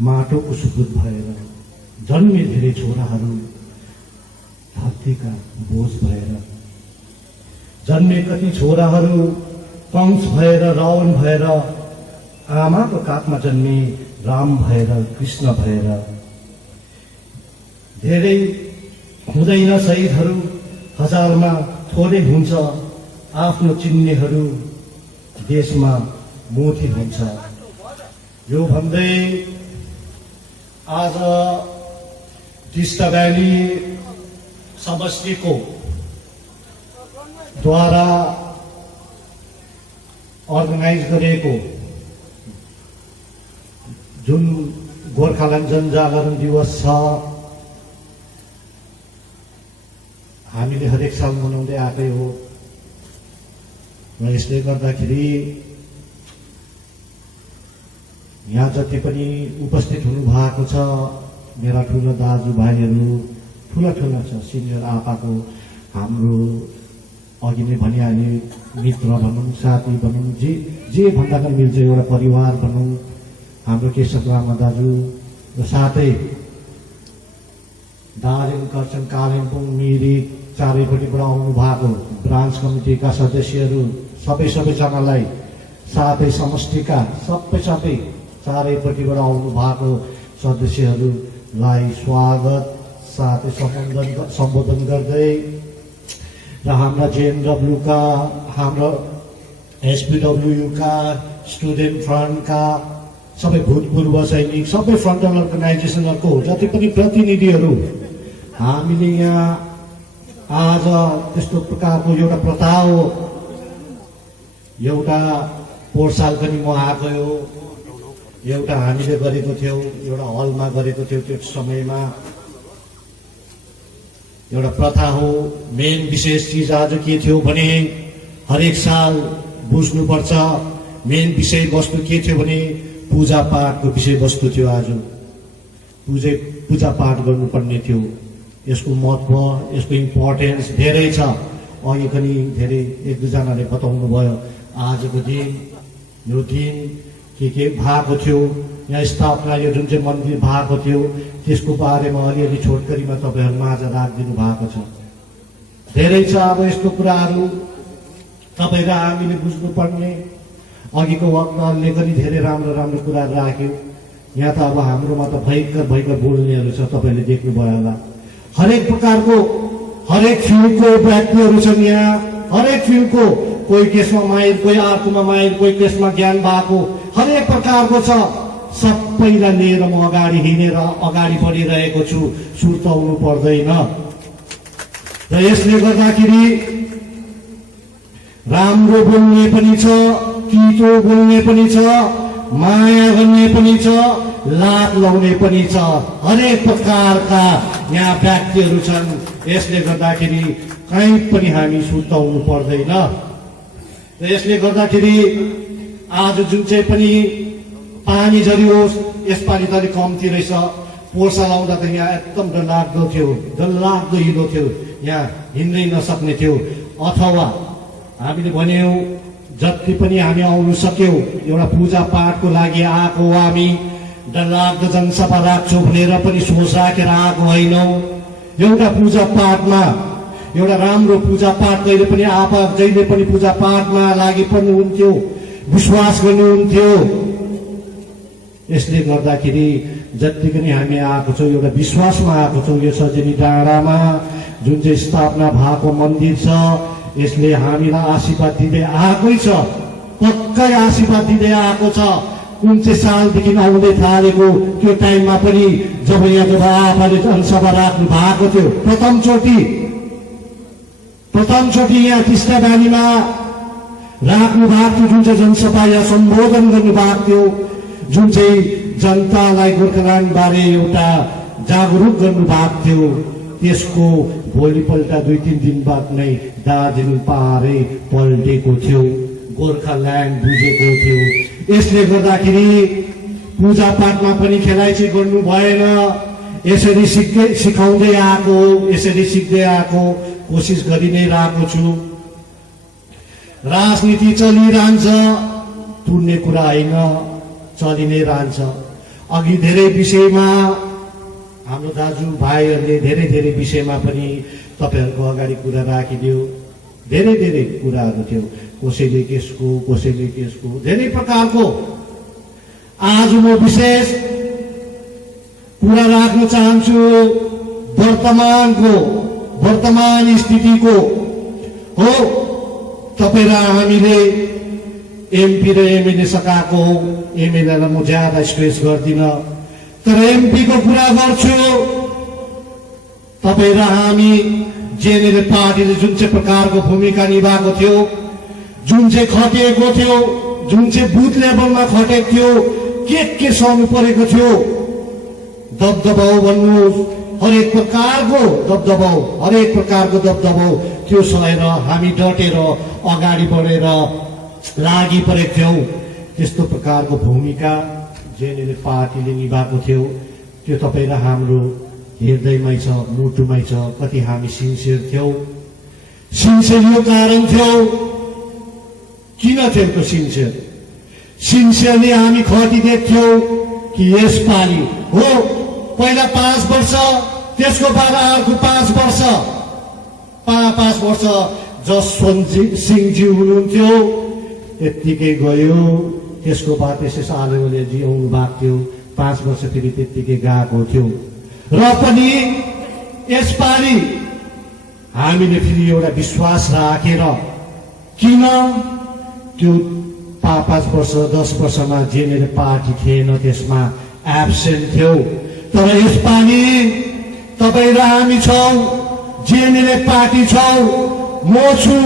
माटोको सुपुत भएर जन्मे धेरै छोराहरू धरतीका बोझ भएर जन्मे कति छोराहरू कंस भएर रावण भएर आमाको काखमा जन्मे राम भएर कृष्ण भएर धेरै हुँदैन शहीदहरू हजारमा थोरै हुन्छ आफ्नो चिन्नेहरू देशमा मोती हुन्छ। यो भन्दै आज टिस्टा भ्याली समष्टिको द्वारा अर्गनाइज गरिएको जुन गोर्खाल्यान्ड जनजागरण दिवस छ हामीले हरेक साल मनाउँदै आएकै हो र यसले गर्दाखेरि यहाँ जति पनि उपस्थित हुनु भएको छ मेरा ठुला दाजुभाइहरू ठुला छ सिनियर आपाको हाम्रो अघि नै भनिहाले मित्र भनौँ साथी भनौँ जे भन्दा पनि मिल्छ एउटा परिवार भनौँ हाम्रो केशव लामा दाजु र साथै दार्जिलिङ खरसाङ कालिम्पोङ मिरिक चारैपट्टिबाट आउनु भएको ब्रान्च कमिटीका सदस्यहरू सबैजनालाई साथै समष्टिका सबै चारैपट्टिबाट आउनु भएको सदस्यहरूलाई स्वागत साथै सम्बोधन गर्दै र हाम्रा जेएनडब्ल्यूका हाम्रा एसपीडब्ल्यूका स्टुडेन्ट फ्रन्टका सबै भूतपूर्व सैनिक सबै फ्रन्टल अर्गनाइजेसनहरूको जति पनि प्रतिनिधिहरू हामीले यहाँ आज त्यस्तो प्रकारको एउटा प्रथा हो एउटा पोहोर साल पनि म आएको हो एउटा हामीले गरेको थियौँ एउटा हलमा गरेको थियौँ त्यो समयमा एउटा प्रथा हो। मेन विशेष चिज आज के थियो भने हरेक साल बुझ्नुपर्छ मेन विषय वस्तु के थियो भने पूजा पाठको विषय वस्तु थियो। आज पूजा पाठ गर्नुपर्ने थियो। यसको महत्व यसको इम्पोर्टेन्स धेरै छ। अघि पनि धेरै एक दुईजनाले बताउनु भयो आजको दिन यो दिन के भएको थियो यहाँ स्थापना यो जुन चाहिँ मन्दिर भएको थियो त्यसको बारेमा अलिअलि छोटकरीमा तपाईँहरू माझ राखिदिनु भएको छ। धेरै छ अब यस्तो कुराहरू तपाईँ र हामीले बुझ्नुपर्ने। अघिको वक्ताहरूले पनि धेरै राम्रो कुराहरू राख्यो। यहाँ त अब हाम्रोमा त भयङ्कर बोल्नेहरू छ तपाईँले देख्नुभयो होला। हरेक प्रकारको हरेक फिल्डको व्यक्तिहरू छन् यहाँ हरेक फिल्डको कोही केसमा माहिर कोही अर्कोमा माहिर कोही केसमा ज्ञान भएको हरेक प्रकारको छ। सबैलाई लिएर म अगाडि हिँडेर अगाडि बढिरहेको छु सुर्ताउनु पर्दैन र यसले गर्दाखेरि राम्रो बोल्ने पनि छ तितो बोल्ने पनि छ माया गर्ने पनि छ लाभ लाउने पनि छ। हरेक प्रकारका यहाँ व्यक्तिहरू छन्। यसले गर्दाखेरि कहीँ पनि हामी सुर्ताउनु पर्दैन र यसले गर्दाखेरि आज जुन चाहिँ पनि पानी झरी होस् यसपालि त अलिक कम्ती रहेछ। पोहोर साल आउँदा त यहाँ एकदम डरलाग्दो थियो डरलाग्दो हिलो थियो यहाँ हिँड्नै नसक्ने थियो। अथवा हामीले भन्यौँ जति पनि हामी आउनु सक्यौँ एउटा पूजा पाठको लागि आएको हो हामी डरलाग्दो जनसभा राख्छौँ भनेर पनि सोच राखेर आएको होइनौँ। एउटा पूजा पाठमा एउटा राम्रो पूजा पाठ कहिले पनि आपा जहिले पनि पूजा पाठमा लागि पर्नुहुन्थ्यो विश्वास गर्नुहुन्थ्यो। यसले गर्दाखेरि जति पनि हामी आएको छौँ एउटा विश्वासमा आएको छौँ। यो सजनी डाँडामा जुन चाहिँ स्थापना भएको मन्दिर छ यसले हामीलाई आशीर्वाद दिँदै आएकै छ पक्कै आशीर्वाद दिँदै आएको छ। कुन चाहिँ सालदेखि आउँदै थालेको त्यो टाइममा पनि जब यहाँ जब आफूले जनसभा राख्नु भएको थियो प्रथमचोटि यहाँ टिस्टा भ्यालीमा राख्नु भएको थियो जुन चाहिँ जनसभा यहाँ सम्बोधन गर्नु भएको थियो जुन चाहिँ जनतालाई गोर्खाल्यान्ड बारे एउटा जागरुक गर्नु भएको थियो त्यसको भोलिपल्ट 2-3 दिन बाद नै दार्जिलिङ पहाडै पल्टेको थियो गोर्खाल्यान्ड बुझेको थियो। यसले गर्दाखेरि पूजा पाठमा पनि खेलाइँची गर्नु भएन। यसरी सिकाउँदै आएको यसरी सिक्दै आएको कोसिस गरि नै रहेको छु। राजनीति चलिरहन्छ तुर्ने कुरा होइन चलि नै रहन्छ। अघि धेरै विषयमा हाम्रो दाजुभाइहरूले धेरै विषयमा पनि तपाईँहरूको अगाडि कुरा राखिदियो। धेरै कुराहरू थियो, कसैले केसको धेरै प्रकारको। आज म विशेष कुरा राख्न चाहन्छु वर्तमान स्थितिको हो। तपाईँ र हामीले एमपी र एमएलए सकाएको, एमएलएलाई म ज्यादा स्ट्रेस गर्दिन, तर एमपी को कुरा गर्छु। तपाईँ र हामी जेएनएल पार्टीले जुन चाहिँ प्रकारको भूमिका निभाएको थियो, जुन चाहिँ खटिएको थियो, जुन चाहिँ बुथ लेभलमा खटेको थियो, के सहनु परेको थियो, दबदबाउ भन्नुहोस्, हरेक प्रकारको दबदबाउ त्यो सहेर हामी डटेर अगाडि बढेर लागि परेको थियौँ। त्यस्तो प्रकारको भूमिका जेएनएल पार्टीले निभाएको थियो। त्यो तपाईँ र हाम्रो हृदयमै छ, मुटुमै छ। कति हामी सिन्सियर थियौँ। सिन्सियर यो कारण थियो, किन थियो त्यो सिन्सियरली हामी खटिदिएको थियौँ कि यसपालि हो पहिला 5 वर्ष, त्यसको बाद अर्को 5 वर्ष, 5 वर्ष जसवन्त सिंहजी हुनुहुन्थ्यो, त्यत्तिकै गयो। त्यसको बाद त्यसै आलुवालेजी आउनु भएको थियो, 5 वर्ष फेरि त्यत्तिकै गएको थियो। र पनि यसपालि हामीले फेरि एउटा विश्वास राखेर, किन त्यो 5 वर्ष 10 वर्षमा जेएनएल पार्टी थिएन, त्यसमा एब्सेन्ट थियो। तर यसपालि तपाईँ र हामी छौँ, जेएनएल पार्टी छौँ, म छु,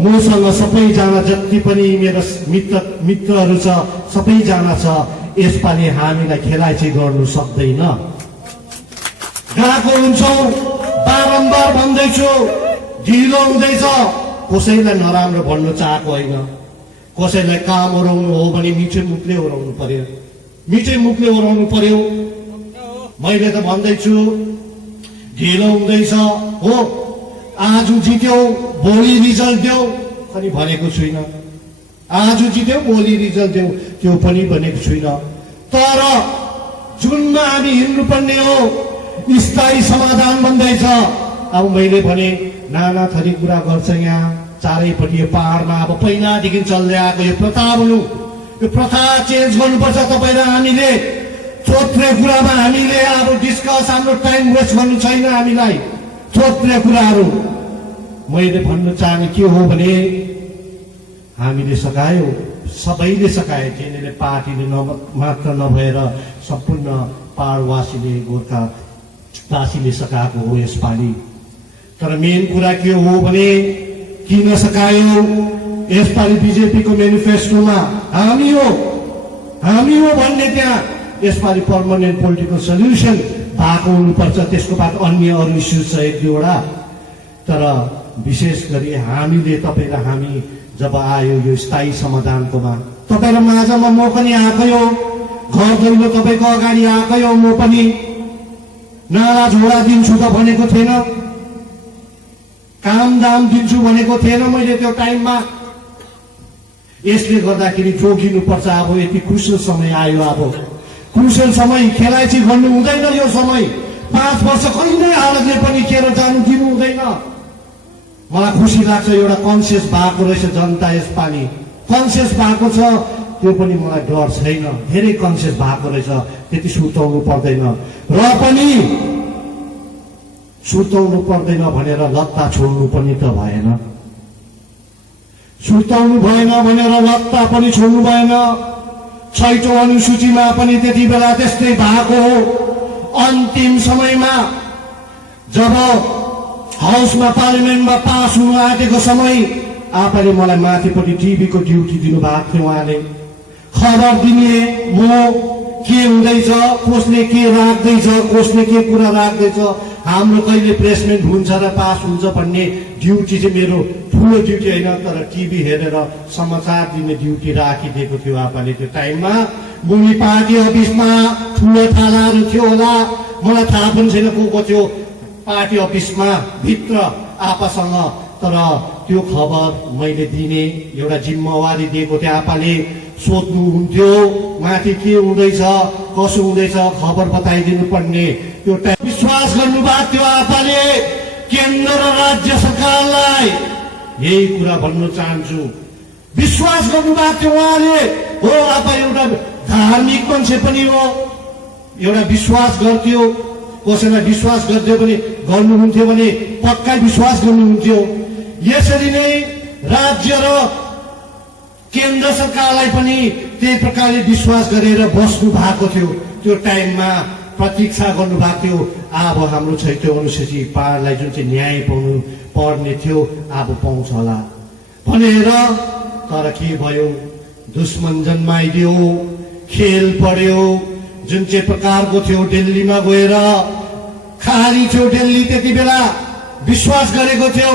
मसँग सबैजना जति पनि मेरो मित्रहरू छ सबैजना छ। यसपालि हामीलाई खेलाइ चाहिँ गर्नु सक्दैन। गएको हुन्छौँ, बारम्बार भन्दैछु, ढिलो हुँदैछ। कसैलाई नराम्रो भन्नु चाहेको होइन, कसैलाई काम ओराउनु हो भने मिठो मुखले ओराउनु पर्यो। मैले त भन्दैछु ढिलो हुँदैछ हो। आज जित्यो भोलि रिजल्ट देऊ पनि भनेको छुइनँ। आज जित्यो भोलि रिजल्ट देऊ त्यो पनि भनेको छुइनँ। तर जुनमा हामी हिँड्नुपर्ने हो, स्थायी समाधान भन्दैछ। अब मैले भने नाना थरी कुरा गर्छ यहाँ चारैपट्टि पहाडमा। अब पहिलादेखि चल्दै आएको यो प्रथा भनौँ, यो प्रथा चेन्ज गर्नुपर्छ। तपाईँ र हामीले थोत्रे कुरामा हामीले अब डिस्कस, हाम्रो टाइम वेस्ट गर्नु छैन हामीलाई थोत्रे कुराहरू। मैले भन्न चाहने के हो भने हामीले सकायो, सबैले सकाए। जेएनएल पार्टीले मात्र नभएर सम्पूर्ण पहाडवासीले, गोर्खावासीले सकाएको हो यसपालि। तर मेन कुरा के हो भने किन सकायो? यसपालि बीजेपीको मेनिफेस्टोमा हामी हो भन्ने त्यहाँ यसपालि पर्मानेन्ट पोलिटिकल सल्युसन भएको हुनुपर्छ। त्यसको बाद अन्य अरू इस्यु छ 1-2वटा। तर विशेष गरी हामीले, तपाईँ र हामी जब आयो यो स्थायी समाधानकोमा, तपाईँ र माझमा म पनि आएकै हो, घर दैलो तपाईँको अगाडि आएकै हो। म पनि नाला झोडा दिन्छु त भनेको थिएन, काम दाम दिन्छु भनेको थिएन मैले त्यो टाइममा। यसले गर्दाखेरि जोगिनुपर्छ। अब यति क्रुसियल समय आयो, अब क्रुसियल समय खेलाइची गर्नु हुँदैन। यो समय 5 वर्ष कहिल्यै हालतले पनि खेर जानु दिनु हुँदैन। मलाई खुसी लाग्छ एउटा कन्सियस भएको रहेछ जनता, यसपालि कन्सियस भएको छ। त्यो पनि मलाई डर छैन, धेरै कन्सियस भएको रहेछ। त्यति सुर्ताउनु पर्दैन, र पनि सुर्ताउनु पर्दैन भनेर लत्ता छोड्नु पनि त भएन। सुर्ताउनु भएन भनेर लत्ता पनि छोड्नु भएन। 6औं अनुसूचीमा पनि त्यति बेला त्यस्तै भएको हो। अन्तिम समयमा जब हाउसमा पार्लिमेन्टमा पास हुनु आँटेको समय आफैले मलाई माथिपट्टि टिभीको ड्युटी दिनुभएको थियो। उहाँले खबर दिने म के हुँदैछ, कसले के राख्दैछ, कसले के कुरा राख्दैछ, हाम्रो कहिले प्लेसमेन्ट हुन्छ र पास हुन्छ भन्ने ड्युटी चाहिँ मेरो ठुलो ड्युटी होइन, तर टिभी हेरेर समाचार दिने ड्युटी राखिदिएको थियो आफैले। त्यो टाइममा मुनि पार्टी अफिसमा ठुलो थानाहरू थियो होला, मलाई थाहा पनि छैन को थियो पार्टी अफिसमा भित्र आपासँग। तर त्यो खबर मैले दिने एउटा जिम्मेवारी दिएको थियो आपाले। सोध्नुहुन्थ्यो माथि के हुँदैछ कसो हुँदैछ खबर बताइदिनु पर्ने त्यो विश्वास गर्नुभएको थियो आपाले केन्द्र र राज्य सरकारलाई। यही कुरा भन्न चाहन्छु, विश्वास गर्नुभएको थियो उहाँले। हो आपा एउटा धार्मिक मान्छे पनि हो, एउटा विश्वास गर्थ्यो, कसैलाई विश्वास गर्थ्यो भने गर्नुहुन्थ्यो भने पक्कै विश्वास गर्नुहुन्थ्यो। यसरी नै राज्य र केन्द्र सरकारलाई पनि त्यही प्रकारले विश्वास गरेर बस्नु भएको थियो। त्यो टाइममा प्रतीक्षा गर्नु भएको थियो, अब हाम्रो छैटौं अनुसूची पारलाई जुन चाहिँ न्याय पाउनु पर्ने थियो अब पाउँछ होला भनेर। तर के भयो, दुश्मन जन्माइदियो, खेल पर्यो। जुन चाहिँ प्रकारको थियो दिल्लीमा गएर खाली थियो दिल्ली, त्यति बेला विश्वास गरेको थियो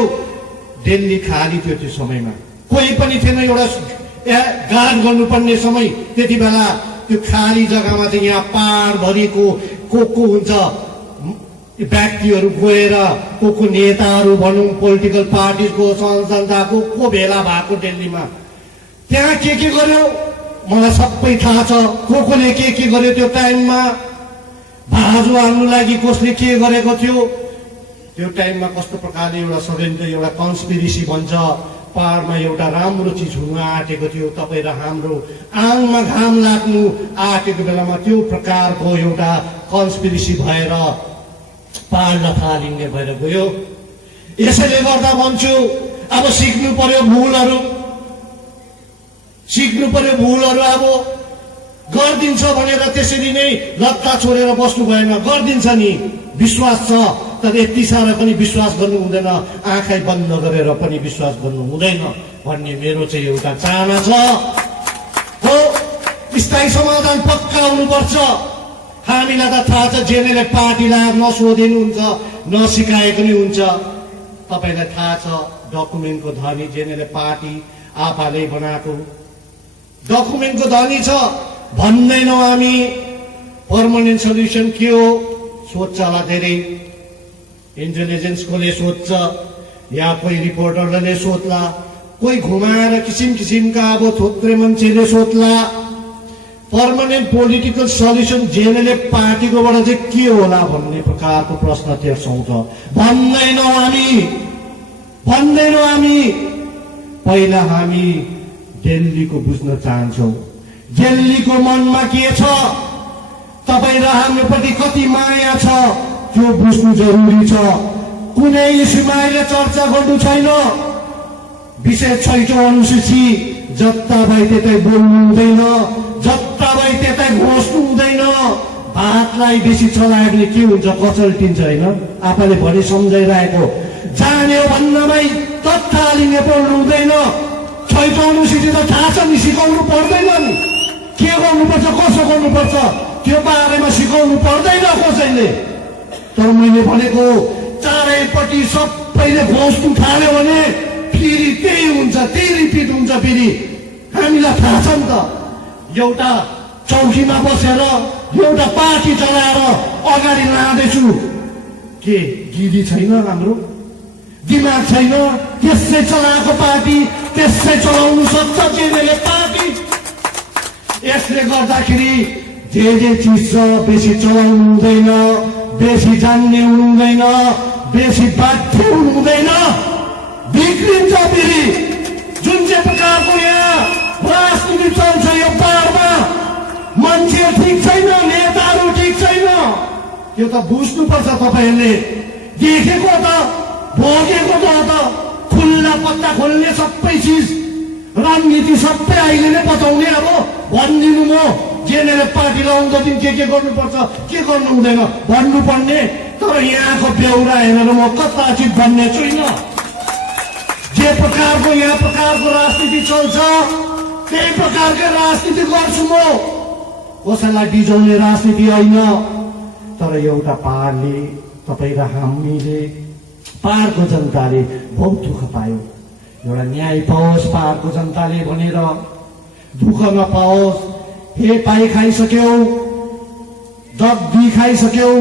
दिल्ली खाली थियो। त्यो समयमा कोही पनि थिएन, एउटा गार्ड गर्नुपर्ने समय त्यति बेला। त्यो खाली जग्गामा चाहिँ यहाँ पारभरिको को हुन्छ व्यक्तिहरू गएर को नेताहरू भनौँ पोलिटिकल पार्टीको जनताको को भेला भएको दिल्लीमा। त्यहाँ के गर्यो मलाई सबै थाहा छ, कोले के गर्यो त्यो टाइममा। भाजु हाल्नु लागि कसले के गरेको थियो त्यो टाइममा, कस्तो प्रकारले एउटा षड्यन्त्र एउटा कन्स्पिरेसी भन्छ पारमा एउटा राम्रो चिज हुन आँटेको थियो। तपाईँ र हाम्रो आङमा घाम लाग्नु आँटेको बेलामा त्यो प्रकारको एउटा कन्स्पिरेसी भएर पार नथालिने भएर गयो। यसैले गर्दा भन्छु अब सिक्नु पर्यो भुलहरू, सिक्नु पर्यो भुलहरू। अब गरिदिन्छ भनेर त्यसरी नै लत्ता छोडेर बस्नु भएन, गरिदिन्छ नि विश्वास छ, तर यति साह्रो पनि विश्वास गर्नु हुँदैन, आँखै बन्द गरेर पनि विश्वास गर्नु हुँदैन भन्ने मेरो चाहिँ एउटा चाहना छ। हो स्थायी समाधान पक्का हुनुपर्छ। हामीलाई त थाहा छ जेनेले पार्टीलाई नसोधिनु हुन्छ नसिकाएको नि हुन्छ। तपाईँलाई थाहा छ डकुमेन्टको धनी जेनेले पार्टी आफूले बनाएको डकुमेन्टको धनी छ। भन्दैनौँ हामी पर्मानेन्ट सल्युसन के हो, सोध्छ होला धेरै, इन्टेलिजेन्सकोले सोध्छ या कोही रिपोर्टरले सोध्ला, कोही घुमाएर किसिम किसिमका अब थोत्रे मान्छेले सोध्ला। पर्मानेन्ट पोलिटिकल सल्युसन जेनेले पार्टीकोबाट चाहिँ के होला भन्ने प्रकारको प्रश्न तेर्साउँछ। भन्दैनौँ हामी पहिला हामी दिल्लीको बुझ्न चाहन्छौँ, दिल्लीको मनमा के छ, तपाईँ र हाम्रोप्रति कति माया छ त्यो बुझ्नु जरुरी छ। कुनै इस्युमा अहिले चर्चा गर्नु छैन, विशेष छैटौं अनुसूची जता भए त्यतै बोल्नु हुँदैन, जता भए त्यतै घोष्नु हुँदैन। भातलाई बेसी चलायो भने के हुन्छ, कचल्टिन्छ होइन। आफूले भने सम्झाइरहेको जान्यो भन्नमै तत्कालीन बोल्नु हुँदैन। छैटौं अनुसूची त थाहा छ नि, सिकाउनु पर्दैन नि, के गर्नुपर्छ कसो गर्नुपर्छ त्यो बारेमा सिकाउनु पर्दैन कसैले। तर मैले भनेको चारैपट्टि सबैले घोष्नु थाल्यो भने फेरि त्यही हुन्छ, त्यही रिपिट हुन्छ। फेरि हामीलाई थाहा छ नि त, एउटा चौकीमा बसेर एउटा पार्टी चलाएर अगाडि लाँदैछु, के गिरी छैन, हाम्रो दिमाग छैन, त्यसै चलाएको पार्टी त्यसै चलाउनु सक्छ जेनेले पार्टी। यसले गर्दाखेरि जे चिज छ बेसी चलाउनु हुँदैन, बेसी जान्ने हुँदैन, बेसी बाध्य हुँदैन, बिग्रिन्छ। फेरि जुन चाहिँ प्रकारको यहाँ राजनीति चल्छ यो पारमा, मान्छे ठिक छैन, नेताहरू ठिक छैन, यो त बुझ्नुपर्छ। तपाईँहरूले देखेको त भोगेको त खुल्ला पत्ता खोल्ने सबै चिज रणनीति सबै अहिले नै बताउने। अब भनिदिनु म जेनेरेल पार्टीलाई आउँदो दिन के गर्नुपर्छ के गर्नु हुँदैन भन्नुपर्ने। तर यहाँको बेहोरा हेरेर म कदाचित भन्ने छुइनँ। जे प्रकारको यहाँ प्रकारको राजनीति चल्छ त्यही प्रकारको राजनीति गर्छु म, कसैलाई बिजाउने राजनीति होइन। तर एउटा पारले तपाईँ र हामीले पारको जनताले बहुत दुःख पायो। एउटा न्याय पाओस् पारको जनताले भनेर, दुःख नपाओस्। हे पाइ खाइसक्यौ, जग्दी खाइसक्यौ।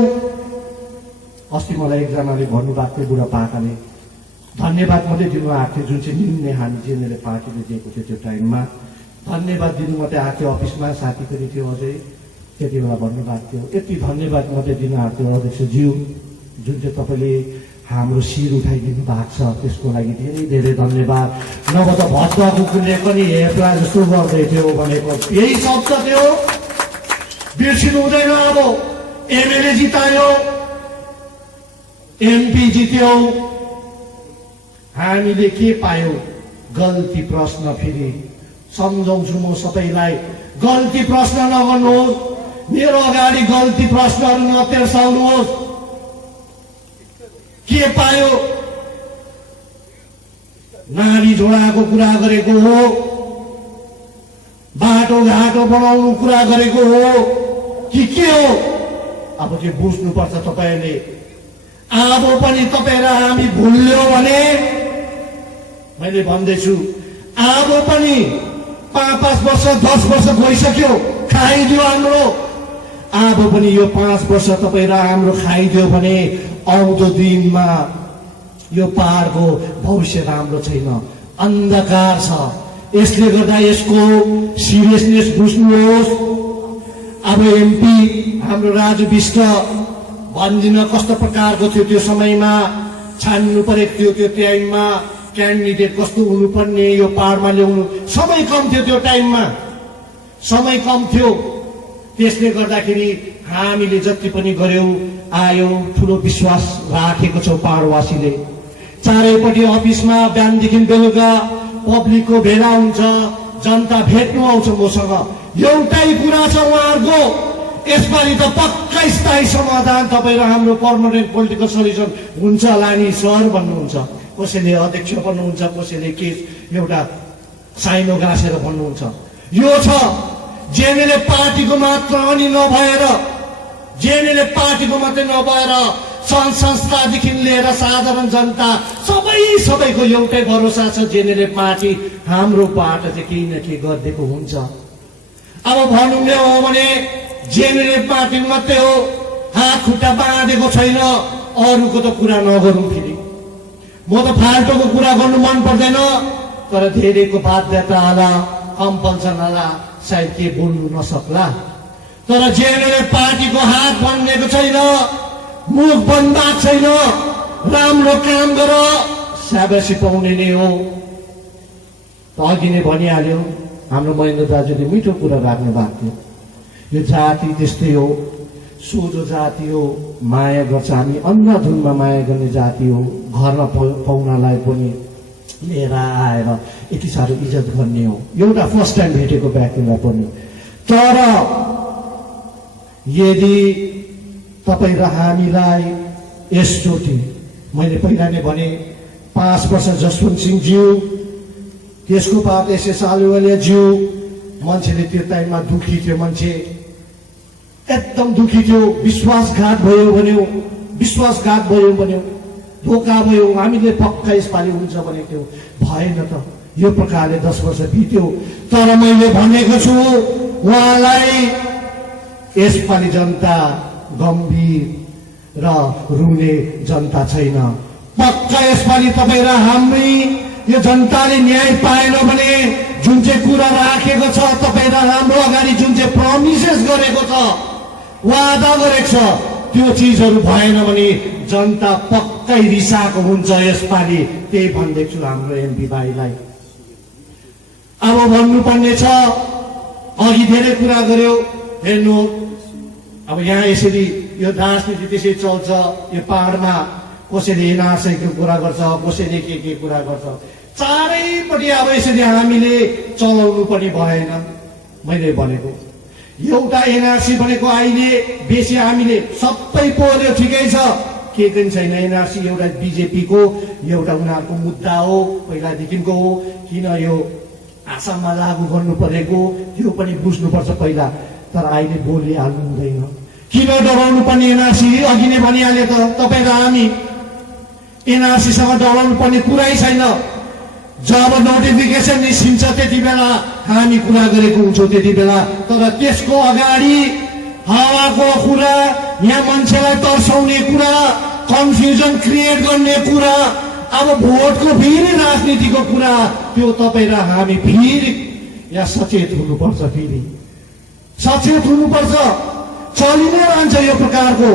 अस्ति मलाई एकजनाले भन्नुभएको थियो, बुढापाकाले धन्यवाद मात्रै दिनु आएको थियो, जुन चाहिँ निर्णय हामी जेनेरेल पार्टीले दिएको थियो त्यो टाइममा। धन्यवाद दिनु मात्रै आएको थियो अफिसमा, साथी पनि थियो अझै त्यति बेला भन्नुभएको थियो। यति धन्यवाद मात्रै दिनु आएको थियो अध्यक्षज्यू, जुन चाहिँ तपाईँले हाम्रो शिर उठाइदिनु भएको छ, त्यसको लागि धेरै धेरै धन्यवाद। नभए त भद्दा कुकुरले पनि हेप्ला जस्तो गर्दै थियो भनेको यही शब्द थियो, बिर्सिनु हुँदैन। अब एमएलए जितायो, एमपी जित्यो, हामीले के पायौ? गल्ती प्रश्न। फेरि सम्झाउँछु म सबैलाई, गल्ती प्रश्न नगर्नुहोस्, मेरो अगाडि गल्ती प्रश्नहरू नतेर्साउनुहोस्। के पायो? नारी झोडाको कुरा गरेको हो, बाटो घाटो बनाउनु कुरा गरेको हो कि के हो? अब त्यो बुझ्नुपर्छ तपाईँले। अब पनि तपाईँ र हामी भुल्यो भने, मैले भन्दैछु, अब पनि 5 वर्ष 10 वर्ष गइसक्यो, खाइदियो हाम्रो। अब पनि यो 5 वर्ष तपाईँ र हाम्रो खाइदियो भने आउँदो दिनमा यो पहाडको भविष्य राम्रो छैन, अन्धकार छ। यसले गर्दा यसको सिरियसनेस बुझ्नुहोस्। अब एमपी हाम्रो राजु विष्ट भन्दिन कस्तो प्रकारको थियो त्यो समयमा, छान्नु परेको थियो त्यो टाइममा, क्यान्डिडेट कस्तो हुनुपर्ने यो पहाडमा ल्याउनु। समय कम थियो त्यो टाइममा, समय कम थियो। त्यसले गर्दाखेरि हामीले जति पनि गर्यौं आयो, ठुलो विश्वास राखेको छौँ पहाडवासीले। चारैपट्टि अफिसमा बिहानदेखि बेलुका पब्लिकको भेला हुन्छ, जनता भेट्नु आउँछ मसँग। एउटै कुरा छ उहाँहरूको, यसपालि त पक्का स्थायी समाधान तपाईँ र हाम्रो पर्मानेन्ट पोलिटिकल सल्युसन हुन्छ होला नि सर भन्नुहुन्छ। कसैले अध्यक्ष भन्नुहुन्छ, कसैले के एउटा साइनो गाँसेर भन्नुहुन्छ। यो छ जेएनएलए पार्टीको मात्र अनि नभएर, जेएनएलए पार्टीको मात्रै नभएर सङ्घ संस्थादेखि लिएर साधारण जनता सबैको एउटै भरोसा छ, जेएनएलए पार्टी हाम्रो पार्टी चाहिँ केही न केही गरिदिएको हुन्छ। अब भनौँ हो भने जेएनएलए पार्टी मात्रै हो, हात खुट्टा बाँधेको छैन, अरूको त कुरा नगरौँ। फेरि म त फाल्टोको कुरा गर्नु मन पर्दैन, तर धेरैको बाध्यता होला, कम्पल्सन होला, सायद के बोल्नु नसक्ला। तर जेएनएलए पार्टीको हात बन्नेको छैन, मुख बन्द छैन। राम्रो काम गर, स्याबासी पाउने नै हो। अघि नै भनिहाल्यो, हाम्रो महेन्द्र दाजुले मिठो कुरा राख्नु भएको थियो। यो जाति त्यस्तै हो, सोझो जाति हो, माया गर्छ। हामी अन्धाधुनमा माया गर्ने जाति हो। घरमा पाहुनालाई पनि लिएर आएर यति साह्रो इज्जत गर्ने हो। एउटा फर्स्ट टाइम भेटेको व्यक्तिलाई पनि। तर यदि तपाईँ र हामीलाई यसचोटि, मैले पहिला नै भने 5 वर्ष जसवन्त सिंहज्यू, त्यसको बाद एसएस आलुवालियाज्यू, मान्छेले त्यो टाइममा दुखी थियो, मान्छे एकदम दुखी थियो। विश्वासघात भयो भन्यो, विश्वासघात भयो भन्यो, धोका भयो। हामीले पक्का यसपालि हुन्छ भनेको थियो, भएन त। यो प्रकारले 10 वर्ष बित्यो। तर मैले भनेको छु उहाँलाई, यसपालि जनता गम्भीर र रुने जनता छैन। पक्का यसपालि तपाईँ र हामी यो जनताले न्याय पाएन भने जुन चाहिँ कुरा राखेको छ, तपाईँ र हाम्रो अगाडि जुन चाहिँ प्रमिसेस गरेको छ, वादा गरेको छ, त्यो चिजहरू भएन भने जनता पक्कै रिसाएको हुन्छ यसपालि। त्यही भन्दैछु छु हाम्रो एमपी भाइलाई। अब भन्नुपर्ने छ, अघि धेरै कुरा गर्यो। हेर्नु, अब यहाँ यसरी यो राजनीति त्यसै चल्छ। यो पहाडमा कसैले एनआरसीको कुरा गर्छ, कसैले के कुरा गर्छ। चारैपट्टि अब यसरी हामीले चलाउनु पनि भएन। मैले भनेको एउटा एनआरसी भनेको अहिले बेसी हामीले सबै पोल्यो, ठिकै छ, के पनि छैन। एनआरसी एउटा बिजेपीको एउटा उनीहरूको मुद्दा हो, पहिलादेखिको हो। किन यो आसाममा लागू गर्नु परेको त्यो पनि बुझ्नुपर्छ पहिला। तर अहिले बोलिहाल्नु हुँदैन। किन डराउनु पर्ने? एनआरसी अघि नै भनिहाले त, तपाईँ र हामी एनआरसीसँग डराउनु पर्ने कुरै छैन। जब नोटिफिकेसन निस्किन्छ त्यति बेला हामी कुरा गरेको हुन्छौँ त्यति बेला। तर त्यसको अगाडि हावाको कुरा, यहाँ मान्छेलाई तर्साउने कुरा, कन्फ्युजन क्रिएट गर्ने कुरा, अब भोटको फेरि राजनीतिको कुरा, त्यो तपाईँ र हामी फेरि यहाँ सचेत हुनुपर्छ। फेरि सचेत हुनुपर्छ। चलि नै रहन्छ यो प्रकारको।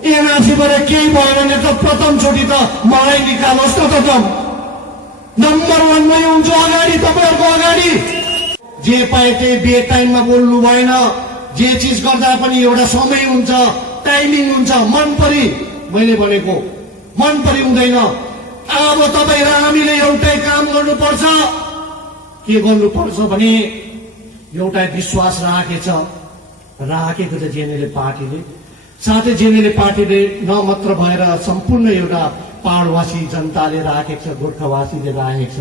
एनआरसीबाट केही भयो भने त प्रथमचोटि त मलाई निकालोस् न त नम्बर 1 मै हुन्छु अगाडि, तपाईँहरूको अगाडि। जे पाए त्यही बे टाइममा बोल्नु भएन। जे चिज गर्दा पनि एउटा समय हुन्छ, टाइमिङ हुन्छ। मन परि मैले भनेको मन परि हुँदैन। अब तपाईँ र हामीले एउटै काम गर्नुपर्छ। के गर्नुपर्छ भने एउटा विश्वास राखेको छ जेएनएलए पार्टीले। साथै जेएनएलए पार्टीले न मात्र भएर सम्पूर्ण एउटा पहाडवासी जनताले राखेको छ, गोर्खावासीले राखेको छ।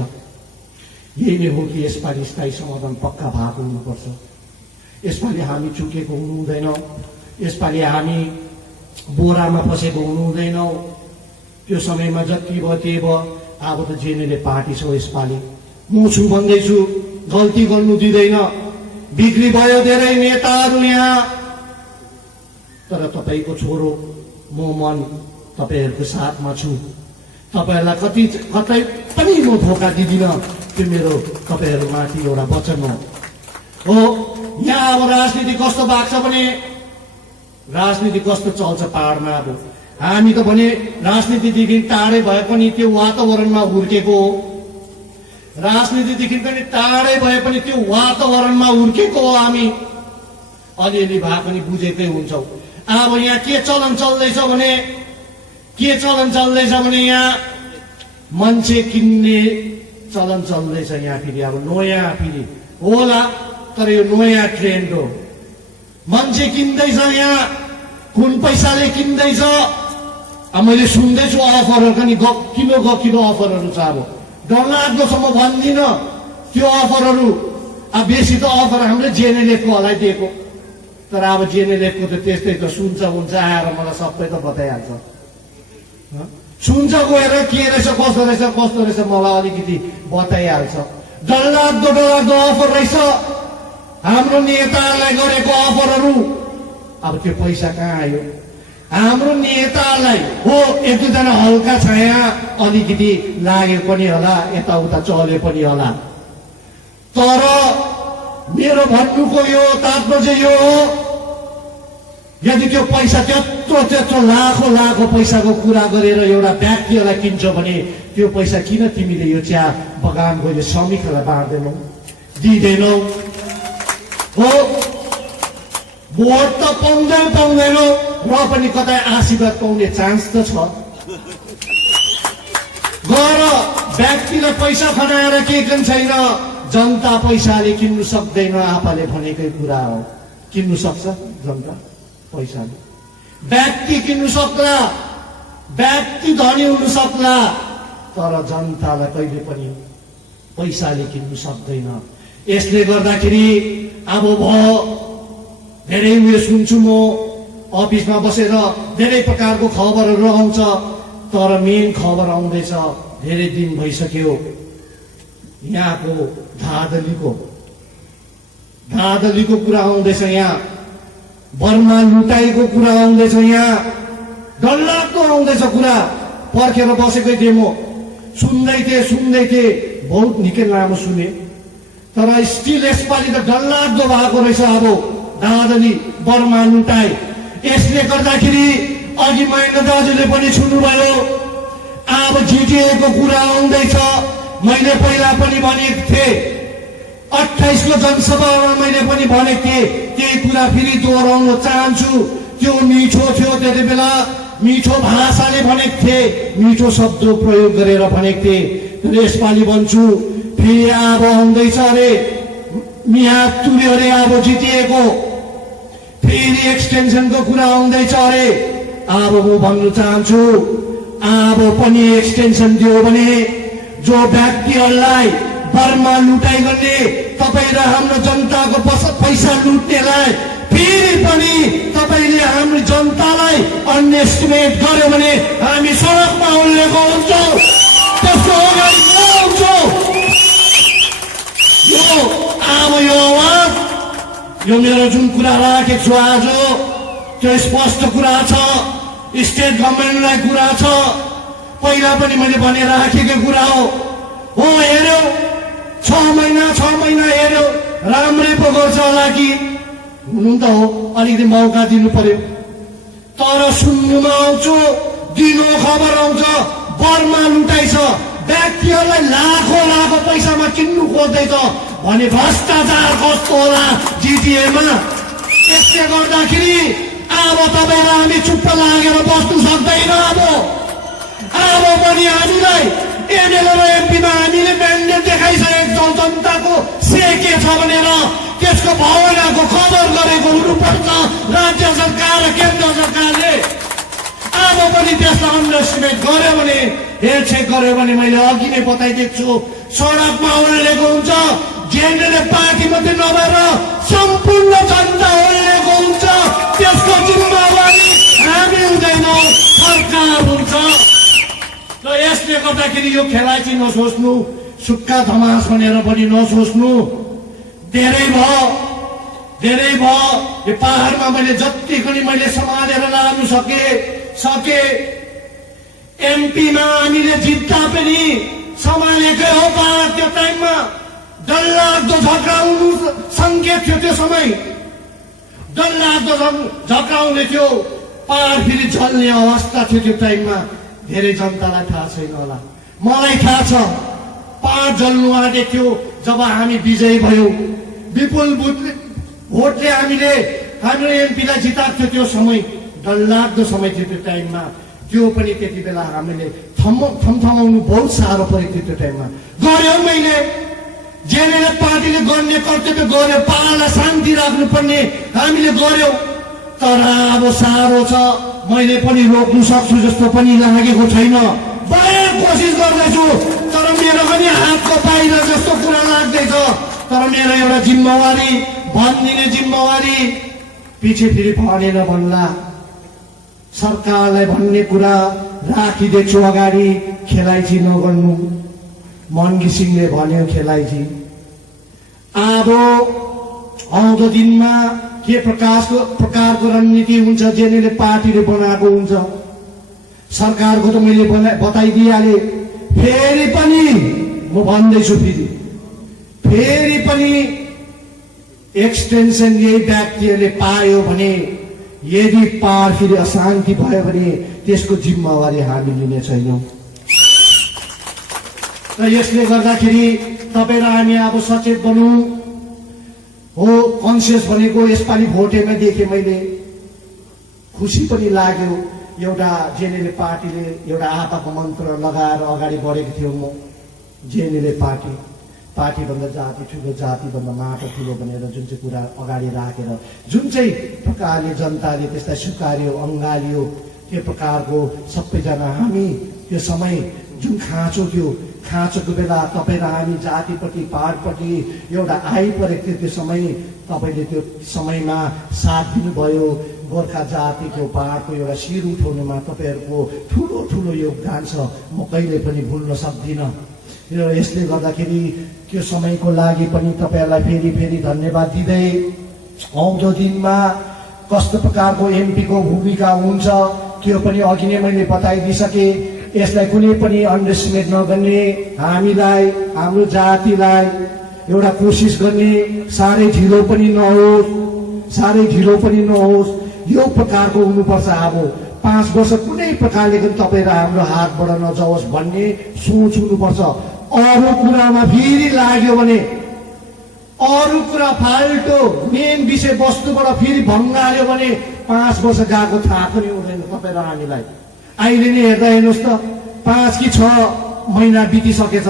यही नै हो कि यसपालि स्थायी समाधान पक्का भएको हुनुपर्छ। यसपालि हामी चुकेको हुनु हुँदैन। यसपालि हामी बोरामा फसेको हुनु हुँदैन। त्यो समयमा जति भयो त्यही भयो। अब त जेएनएलए पार्टी छ यसपालि। म छु भन्दैछु, गल्ती गर्नु दिँदैन। बिक्री भयो धेरै नेताहरू यहाँ, तर तपाईँको छोरो म मन तपाईँहरूको साथमा छु। तपाईँहरूलाई कतै पनि म धोका दिदिनँ। त्यो मेरो तपाईँहरूमाथि एउटा वचन हो। यहाँ अब राजनीति कस्तो भएको छ भने, राजनीति कस्तो चल्छ पहाडमा। अब हामी त भने राजनीतिदेखि टाढै भए पनि त्यो वातावरणमा हुर्केको हो। राजनीतिदेखि पनि टाढै भए पनि त्यो वातावरणमा हुर्केको हो। हामी अलिअलि भए पनि बुझेकै हुन्छौँ। अब यहाँ के चलन चल्दैछ भने यहाँ मान्छे किन्ने चलन चल्दैछ। यहाँ फेरि अब नयाँ फेरि होला, तर यो नयाँ ट्रेन्ड हो। मान्छे किन्दैछ यहाँ, कुन पैसाले किन्दैछ। अब मैले सुन्दैछु अफरहरू पनि किलो अफरहरू छ। अब डरलाग्दोसम्म भन्दिनँ त्यो अफरहरू। अब बेसी त अफर हामीले जेएनएलएफको हलाई दिएको, तर अब जेएनएलएफको त त्यस्तै त सुन्छ आएर मलाई सबै त बताइहाल्छ। सुन्छ गएर के रहेछ कस्तो रहेछ मलाई अलिकति बताइहाल्छ। डरलाग्दो अफर रहेछ हाम्रो नेताहरूलाई गरेको अफरहरू। अब त्यो पैसा कहाँ आयो? हाम्रो नेतालाई हो। एक दुईजना हल्का छाया अलिकति लाग्यो पनि होला, यताउता चल्यो पनि होला। तर मेरो भन्नुको यो तात्पर्य यो हो, यदि त्यो पैसा त्यत्रो लाखौं पैसाको कुरा गरेर एउटा व्यक्तिलाई किन्छौ भने त्यो पैसा किन तिमीले यो चिया बगानको यो श्रमिकहरूलाई बाँड्दैनौ, दिँदैनौ? हो, भोट त पाउँदैनौ र पनि कतै आशीर्वाद पाउने चान्स त छ। गएर व्यक्तिले पैसा खनाएर केही पनि छैन। जनता पैसाले किन्नु सक्दैन। आफूले भनेकै कुरा हो। किन्नु सक्छ जनता पैसाले। व्यक्ति किन्नु सक्ला, व्यक्ति धनी हुन सक्ला, तर जनतालाई कहिले पनि पैसाले किन्नु सक्दैन। यसले गर्दाखेरि अब भयो धेरै उयो सुन्छु म अफिसमा बसेर धेरै प्रकारको खबरहरू आउँछ, तर मेन खबर आउँदैछ धेरै दिन भइसक्यो। यहाँको धाँधलीको कुरा आउँदैछ। यहाँ बर्मा लुटाइको कुरा आउँदैछ। यहाँ डरलाग्दो आउँदैछ कुरा। पर्खेर बसेकै थिएँ म, सुन्दै थिएँ बहुत निकै लामो सुने, तर स्टिल यसपालि त डरलाग्दो भएको रहेछ। अब धाँधली बर्मा लुटाइ। यसले गर्दाखेरि अघि महेन्द्र दाजुले पनि छुनुभयो। अब जिटिएको कुरा आउँदैछ। मैले पहिला पनि भनेको थिएँ, 28 को जनसभामा मैले पनि भनेको थिएँ। त्यही कुरा फेरि दोहोऱ्याउन चाहन्छु। त्यो मिठो थियो त्यति बेला, मिठो भाषाले भनेको थिएँ, मिठो शब्द प्रयोग गरेर भनेको थिएँ। तर यसपालि भन्छु फेरि अब आउँदैछ अरे, मियाद तुर्यो अरे। अब जिटिएको फेरि एक्सटेन्सनको कुरा आउँदैछ अरे। अब म भन्न चाहन्छु, अब पनि एक्सटेन्सन दियो भने जो व्यक्तिहरूलाई बर्मा लुटाइ गर्ने, तपाईँ र हाम्रो जनताको पैसा लुट्नेलाई फेरि पनि तपाईँले हाम्रो जनतालाई अन्यस्टिमेट गर्यो भने हामी सडकमा उल्लेको हुन्छौँ। त्यसको अगाडि आउँछौँ। अब यो आवाज, यो मेरो जुन कुरा राखेको छु आज, त्यो स्पष्ट कुरा छ। स्टेट गभर्मेन्टलाई कुरा छ। पहिला पनि मैले भने राखेको कुरा हो। हेर्यो 6 महिना हेर्यो राम्रै पो गर्छ होला कि हुनु त हो अलिकति मौका दिनु पर्यो तर सुन्नुमा आउँछु दिनो खबर आउँछ बर्मा लुटाइछ व्यक्तिहरूलाई लाखौं पैसामा किन्नु खोज्दैछ भने भ्रष्टाचार कस्तो होला जिटिएमा यसले गर्दाखेरि अब तपाईलाई हामी चुप्प लागेर बस्नु सक्दैन अब पनि हामीलाई एमएलए र एमपीमा हामीले म्यान्डेट देखाइसकेको छौँ जनताको से के छ भनेर त्यसको भावनाको कदर गरेको हुनुपर्छ राज्य सरकार र केन्द्र सरकारले अब पनि त्यसलाई अन्डरस्टिमेट गर्यो भने हेरचेक गर्यो भने मैले अघि नै बताइदिएको छु सडकमा ओर्लेको हुन्छ जेएनएलए पार्टी मात्रै नभएर सम्पूर्ण जनता ओर्लेको हुन्छ त्यसको जिम्मेवारी हामी हुँदैनौँ सरकार हुन्छ र यसले गर्दाखेरि यो खेलाइ चाहिँ नसोच्नु सुक्खा धमास भनेर पनि नसोच्नु धेरै भयो यो पहाडमा मैले जति पनि मैले समातेर लानु सके एमपीमा हामीले जित्दा पनि सम्हालेकै हो पहाड त्यो टाइममा डरलाग्दो झक्राउनु सङ्केत थियो त्यो समय डरलाग्दो झक्राउने थियो पहाड फेरि जल्ने अवस्था थियो त्यो टाइममा धेरै जनतालाई थाहा छैन होला मलाई थाहा छ पहाड जल्नु आँटेको थियो जब हामी विजयी भयौँ विपुल भोटले हाम्रो एमपीलाई जिताएको थियो त्यो समय डरलाग्दो समय थियो त्यो टाइममा त्यो पनि त्यति बेला हामीले थमथमाउनु बहुत साह्रो परेको थियो त्यो टाइममा गर्यो मैले जेएनएलए पार्टीले गर्ने कर्तव्य गर्यो पहाडलाई शान्ति राख्नुपर्ने हामीले गर्यौँ तर अब साह्रो छ मैले पनि रोक्नु सक्छु जस्तो पनि लागेको छैन बाहिर कोसिस गर्दैछु तर मेरो पनि हातको बाहिर जस्तो कुरा लाग्दैछ तर मेरो एउटा जिम्मेवारी भनिदिने जिम्मेवारी पछि फेरि भनेन भन्ला सरकारलाई भन्ने कुरा राखिदिएको अगाडि खेलाइची नगर्नु मन घिसिङले भन्यो खेलाइची अब आउँदो दिनमा के प्रकारको रणनीति हुन्छ जेएनएलए पार्टीले बनाएको हुन्छ सरकारको त मैले बताइदिइहाले फेरि पनि म भन्दैछु फेरि पनि एक्सटेन्सन यही व्यक्तिहरूले पायो भने यदि पहाड फेरि अशान्ति भयो भने त्यसको जिम्मेवारी हामी लिने छैनौँ र यसले गर्दाखेरि तपाईँ र हामी अब सचेत बनौँ हो कन्सियस भनेको यसपालि भोटेमा देखेँ मैले खुसी पनि लाग्यो एउटा जेएनएलए पार्टीले एउटा आपाको मन्त्र लगाएर अगाडि बढेको थियो म जेएनएलए पार्टीभन्दा जाति ठुलो जातिभन्दा माटो ठुलो भनेर जुन चाहिँ कुरा अगाडि राखेर जुन चाहिँ प्रकारले जनताले त्यसलाई स्वीकार्यो अँगालियो त्यो प्रकारको सबैजना हामी त्यो समय जुन खाँचो थियो खाँचोको बेला तपाईँ र हामी जातिप्रति पहाडप्रति एउटा आइपरेको थियो त्यो समय तपाईँले त्यो समयमा साथ दिनुभयो गोर्खा जातिको पहाडको एउटा शिर उठाउनुमा तपाईँहरूको ठुलो योगदान छ म कहिले पनि भुल्न सक्दिनँ र यसले गर्दाखेरि त्यो समयको लागि पनि तपाईँहरूलाई फेरि धन्यवाद दिँदै आउँदो दिनमा कस्तो प्रकारको एमपीको भूमिका हुन्छ त्यो पनि अघि नै मैले बताइदिइसकेँ यसलाई कुनै पनि अन्डरस्टिमेट नगर्ने हामीलाई हाम्रो जातिलाई एउटा कोसिस गर्ने साह्रै ढिलो पनि नहोस् यो प्रकारको हुनुपर्छ अब 5 वर्ष कुनै प्रकारले पनि तपाईँ र हाम्रो हातबाट नजाओस् भन्ने सोच हुनुपर्छ अरू कुरामा फेरि लाग्यो भने अरू कुरा फाल्टो मेन विषय वस्तुबाट फेरि भङ्गाल्यो भने 5 वर्ष गएको थाहा पनि हुँदैन तपाईँ र हामीलाई अहिले नै हेर्दा हेर्नुहोस् त 5 कि 6 महिना बितिसकेछ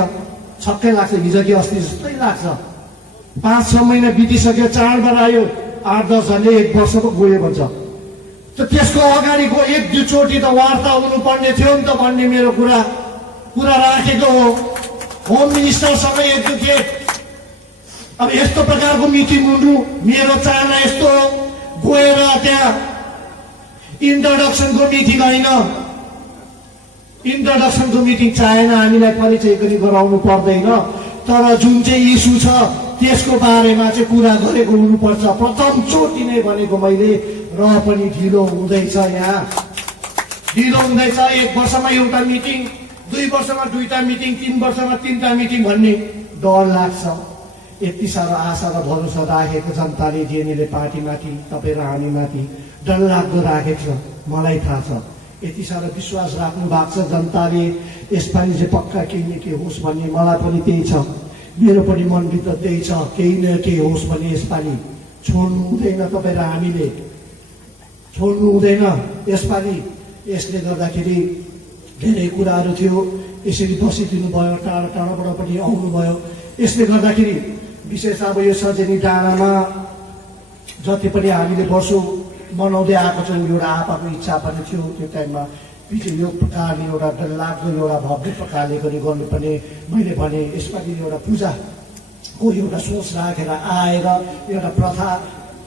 छक्कै लाग्छ हिजो कि अस्ति जस्तै लाग्छ 5-6 महिना बितिसक्यो चाडबाड आयो 8-10 झन्डै 1 वर्ष पो गयो भन्छ त त्यसको अगाडिको 1-2 चोटि त वार्ता हुनुपर्ने थियो नि त भन्ने मेरो कुरा राखेको हो होम मिनिस्टरसँग 1-2 खेप अब यस्तो प्रकारको मिटिङ हुनु मेरो चाहना यस्तो गएर त्यहाँ इन्ट्रोडक्सनको मिटिङ होइन इन्ट्रोडक्सनको मिटिङ चाहेन हामीलाई परिचय पनि गराउनु पर्दैन तर जुन चाहिँ इस्यु छ त्यसको बारेमा चाहिँ कुरा गरेको हुनुपर्छ प्रथम चोटि नै भनेको मैले र पनि ढिलो हुँदैछ यहाँ ढिलो हुँदैछ 1 वर्षमा एउटा मिटिङ 2 वर्षमा 2टा मिटिङ 3 वर्षमा 3टा मिटिङ भन्ने डर लाग्छ। यति साह्रो आशा र भरोसा राखेको जनताले जेएनएलए पार्टीमाथि, तपाईँ र हामीमाथि डरलाग्दो राखेको छ, मलाई थाहा छ। यति साह्रो विश्वास राख्नु भएको छ जनताले, यसपालि चाहिँ पक्का केही न केही होस् भन्ने मलाई पनि त्यही छ, मेरो पनि मनभित्र त्यही छ, केही न केही होस् भने यसपालि छोड्नु हुँदैन, तपाईँ र हामीले छोड्नु हुँदैन यसपालि। यसले गर्दाखेरि धेरै कुराहरू थियो, यसरी बसिदिनु भयो, टाढा टाढाबाट पनि आउनुभयो। यसले गर्दाखेरि विशेष अब यो सजेनी डाँडामा जति पनि हामीले वर्ष मनाउँदै आएको छौँ, एउटा आपाको इच्छा पनि थियो त्यो टाइममा यो प्रकारले एउटा डरलाग्दो एउटा भव्य प्रकारले गर्नुपर्ने। मैले भने यसपालि एउटा पूजाको एउटा सोच राखेर आएर एउटा प्रथा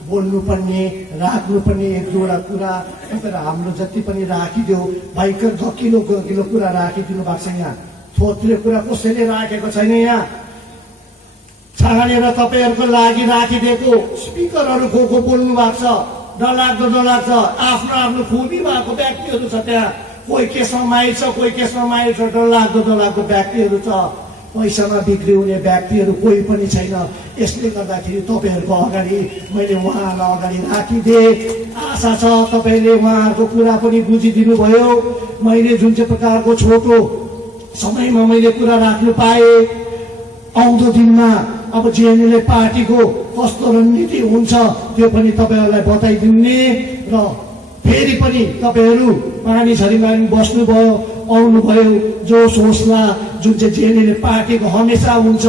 बोल्नुपर्ने, राख्नुपर्ने एक दुईवटा कुरा तपाईँहरू हाम्रो जति पनि राखिदियो, भयङ्कर गकिलो गकिलो कुरा राखिदिनु भएको छ। यहाँ थोत्रे कुरा कसैले राखेको छैन। यहाँ छानेर तपाईँहरूको लागि राखिदिएको स्पिकरहरू को बोल्नु भएको छ, डरलाग्दो डरलाग्दो आफ्नो आफ्नो खुबी भएको व्यक्तिहरू छ त्यहाँ। कोही केसमा माहिर छ, कोही केसमा माहिर छ, डरलाग्दो डरलाग्दो व्यक्तिहरू छ। पैसामा बिक्री हुने व्यक्तिहरू कोही पनि छैन। यसले गर्दाखेरि तपाईँहरूको अगाडि मैले उहाँहरूलाई अगाडि राखिदिएँ। आशा छ तपाईँले उहाँहरूको कुरा पनि बुझिदिनु भयो। मैले जुन चाहिँ प्रकारको छोटो समयमा मैले कुरा राख्नु पाएँ, आउँदो दिनमा अब जेएनएलए पार्टीको कस्तो रणनीति हुन्छ त्यो पनि तपाईँहरूलाई बताइदिने र फेरि पनि तपाईँहरू मानिसहरूमा बस्नुभयो, आउनुभयो, जोस हौसला जुन चाहिँ जेएनएलए पार्टीको हमेसा हुन्छ,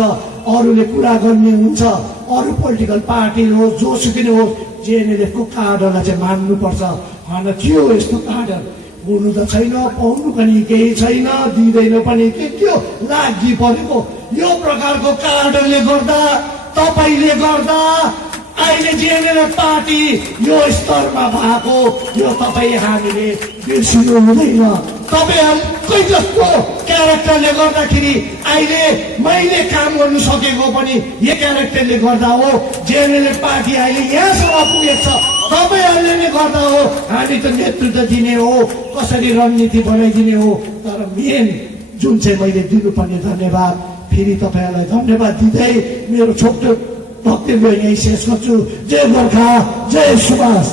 अरूले कुरा गर्ने हुन्छ, अरू पोलिटिकल पार्टी होस् जोसुकै होस्, जेएनएलएफको कार्डरलाई चाहिँ मान्नुपर्छ। होइन थियो यस्तो कार्डर, हुनु त छैन, पाउनु पनि केही छैन, दिँदैन पनि के थियो लागि परेको। यो प्रकारको कार्डरले गर्दा, तपाईँले गर्दा अहिले जेएनएलए पार्टी यो स्तरमा भएको, यो तपाईँ हामीले बिर्सिनु हुँदैन। तपाईँहरूकै जस्तो क्यारेक्टरले गर्दाखेरि अहिले मैले काम गर्नु सकेको पनि यो क्यारेक्टरले गर्दा हो। जेएनएलए पार्टी अहिले यहाँसम्म पुगेको छ, तपाईँहरूले नै गर्दा हो। हामी त नेतृत्व दिने हो, कसरी रणनीति बनाइदिने हो। तर मेन जुन चाहिँ मैले दिनुपर्ने धन्यवाद, फेरि तपाईँहरूलाई धन्यवाद दिँदै मेरो छोटो वक्तव्य यही शेष गर्छु। जय गोर्खा, जय सुभाष।